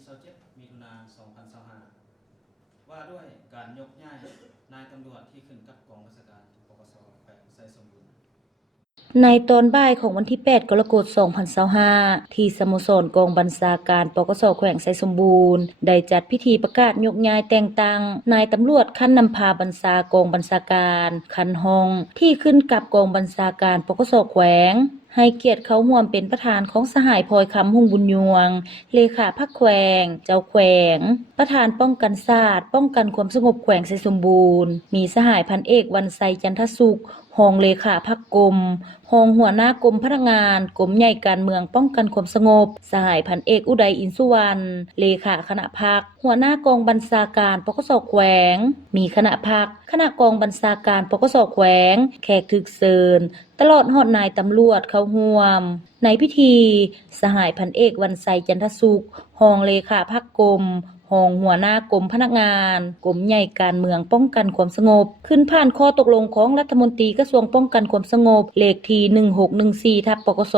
27 มิถุนายน 2025ว่าด้วยการยกย้ายนายตำรวจที่ขึ้นกับกองบัญชาการปกส.แขวงไซสมบูรณ์ในตอนบ่ายของวันที่ 8 กรกฎาคม 2025 ที่สโมสรกองบัญชาการปกส.แขวงไซสมบูรณ์ได้จัดพิธีประกาศยกย้ายแต่งตั้งนายตำรวจขั้นนำพาบัญชากองบัญชาการคันห้องที่ขึ้นกับกองบัญชาการปกส.แขวงให้เกียรติเข้าร่วมเป็นประธานของสหายพลอยคำหุ่งบุญยวงเลขาพรรคแขวงเจ้าแขวงประธานป้องกันศาสตร์ป้องกันความสงบแขวงไซสมบูรณ์มีสหายพันเอกวันไซจันทสุขรองเลขาพรรคกรมรองหัวหน้ากรมพนักงานกรมใหญ่การเมืองป้องกันความสงบสหายพันเอกอุดัยอินสุวรรณเลขาคณะพรรคหัวหน้ากองบัญชาการปกส.แขวงมีคณะพรรคคณะกองบัญชาการปกส.แขวงแขกถึกเชิญตลอดฮอดนายตำรวจเข้าร่วมในพิธีสหายพันเอกวันไซจันทสุขรองเลขาพรรคกรมรองหัวหน้ากรมพนักงานกรมใหญ่การเมืองป้องกันความสงบขึ้นผ่านข้อตกลงของรัฐมนตรีกระทรวงป้องกันความสงบเลขที่1614/ปกส.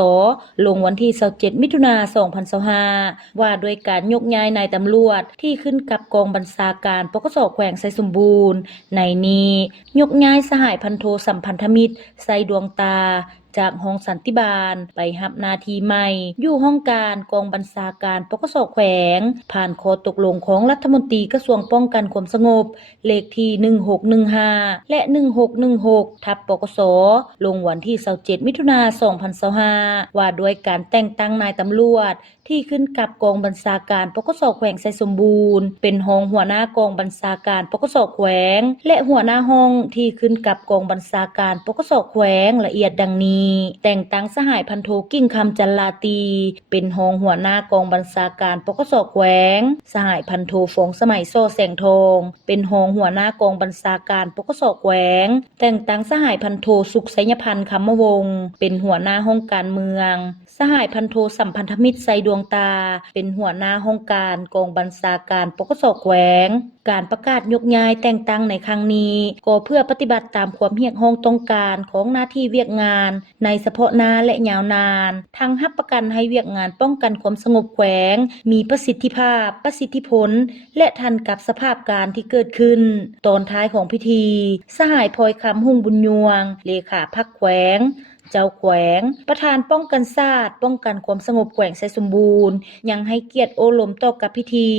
ลงวันที่27มิถุนายน2025ว่าด้วยการยกย้ายนายตำรวจที่ขึ้นกับกองบัญชาการปกส.แขวงไซสมบูรณ์ในนี้ยกย้ายสหายพันโทสัมพันธมิตรไซดวงตาจากห้องสันติบาลไปรับหน้าที่ใหม่อยู่ห้องการกองบัญชาการปกส.แขวงผ่านข้อตกลงของรัฐมนตรีกระทรวงป้องกันความสงบเลขที่1615และ1616/ปกส.ลงวันที่27มิถุนายน2025ว่าด้วยการแต่งตั้งนายตำรวจที่ขึ้นกับกองบัญชาการปกส.แขวงไซสมบูรณ์เป็นรองหัวหน้ากองบัญชาการปกส.แขวงและหัวหน้าห้องที่ขึ้นกับกองบัญชาการปกส.แขวงละเอียดดังนี้แต่งตั้งสหายพันโทกิ่งคำจันลาตีเป็นรองหัวหน้ากองบัญชาการปกส.แขวงสหายพันโทฟงสมัยโซแสงทองเป็นรองหัวหน้ากองบัญชาการปกส.แขวงแต่งตั้งสหายพันโทสุขไสยพันธ์คำมวงศ์เป็นหัวหน้าห้องการเมืองสหายพันโทสัมพันธมิตรไซดวงตาเป็นหัวหน้าห้องการกองบัญชาการปกส.แขวงการประกาศยกย้ายแต่งตั้งในครั้งนี้ก็เพื่อปฏิบัติตามความเรียกร้องต้องการของหน้าที่เวียกงานในเฉพาะหน้าและยาวนานทั้งรับประกันให้เวียกงานป้องกันความสงบแขวงมีประสิทธิภาพประสิทธิผลและทันกับสภาพการที่เกิดขึ้นตอนท้ายของพิธีสหายพลอยคำหุ่งบุญยวงเลขาพรรคแขวงเจ้าแขวงประธานป้องกันศาสตร์ป้องกันความสงบแขวงไซสมบูรณ์ยังให้เกียรติโอลมต่อกับพิธี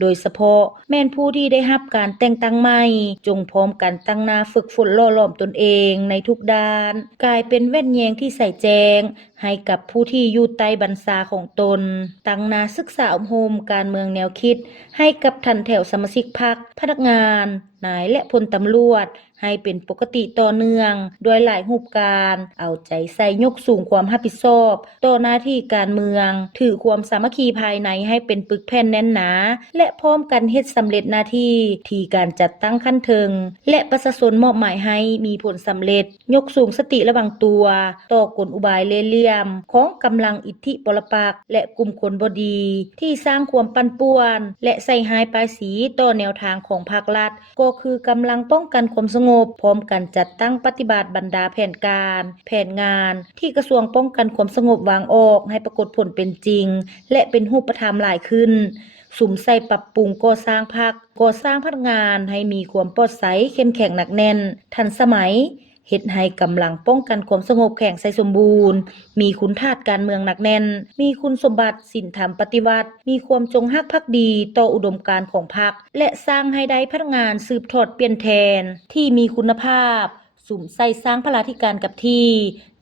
โดยเฉพาะแม่นผู้ที่ได้รับการแต่งตั้งใหม่จงพร้อมกันตั้งหน้าฝึกฝนหล่อหลอมตนเองในทุกด้านกลายเป็นแว่นแยงที่ใส่แจงให้กับผู้ที่อยู่ใต้บัญชาของตนตั้งหน้าศึกษาอบรมการเมืองแนวคิดให้กับท่านแถวสมาชิกพรรคพนักงานนายและพลตำรวจให้เป็นปกติต่อเนื่องโดยหลายรูปการเอาใจใส่ยกสูงความรับผิดชอบต่อหน้าที่การเมืองถือความสามัคคีภายในให้เป็นปึกแผ่นแน่นหนาและพร้อมกันเฮ็ดสำเร็จหน้าที่ที่การจัดตั้งขั้นเทิงและประชาชนมอบหมายให้มีผลสำเร็จยกสูงสติระวังตัวต่อกลอุบายเล่ห์เหลี่ยมของกำลังอิทธิปรปักษ์และกลุ่มคนบ่ดีที่สร้างความปั่นป่วนและใส่ร้ายป้ายสีต่อแนวทางของภาครัฐก็คือกำลังป้องกันความสงบพร้อมกันจัดตั้งปฏิบัติบรรดาแผนการแผนงานที่กระทรวงป้องกันความสงบวางออกให้ปรากฏผลเป็นจริงและเป็นรูปธรรมหลายขึ้นสุมใส่ปรับปรุงก่อสร้างพรรคก่อสร้างพนักงานให้มีความปลอดภัยเข้มแข็งหนักแน่นทันสมัยเฮ็ดให้กำลังป้องกันความสงบแข็งใสสมบูรณ์มีคุณธาตุการเมืองหนักแน่นมีคุณสมบัติศีลธรรมปฏิวัติมีความจงรักภักดีต่ออุดมการณ์ของพรรคและสร้างให้ได้พนักงานสืบทอดเปลี่ยนแทนที่มีคุณภาพสุ่มใส่สร้างพลาธิการกับที่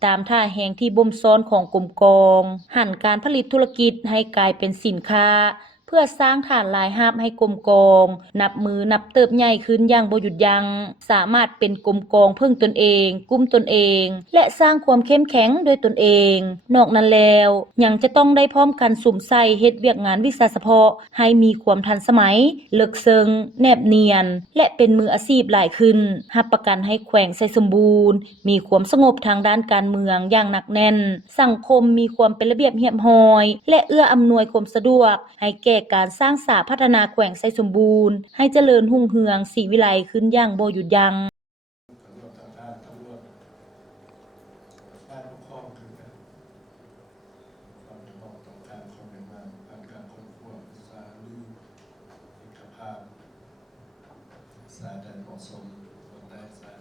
ตามท่าแห่งที่บ่มซ้อนของกรมกองหันการผลิตธุรกิจให้กลายเป็นสินค้าเพื่อสร้างฐานรายรับให้กรมกองนับมือนับเติบใหญ่ขึ้นอย่างบ่หยุดยั้งสามารถเป็นกรมกองพึ่งตนเองกุ้มตนเองและสร้างความเข้มแข็งโดยตนเองนอกนั้นแล้วยังจะต้องได้พร้อมกันสุ่มใส่เฮ็ดเวียกงานวิชาเฉพาะให้มีความทันสมัยลึกซึ้งแนบเนียนและเป็นมืออาชีพหลายขึ้นรับประกันให้แขวงไซสมบูรณ์มีความสงบทางด้านการเมืองอย่างหนักแน่นสังคมมีความเป็นระเบียบเรียบร้อยและเอื้ออำนวยความสะดวกให้แก่การสร้างสาพัฒนาแขวงไซสมบูรณ์ให้เจริญรุ่งเรืองศรีวิไลขึ้นอย่างบ่หยุดยั้งความถูกต้องการของในบ้านการค้นคว้าสร้าง สาการขอส่งคนแรกสา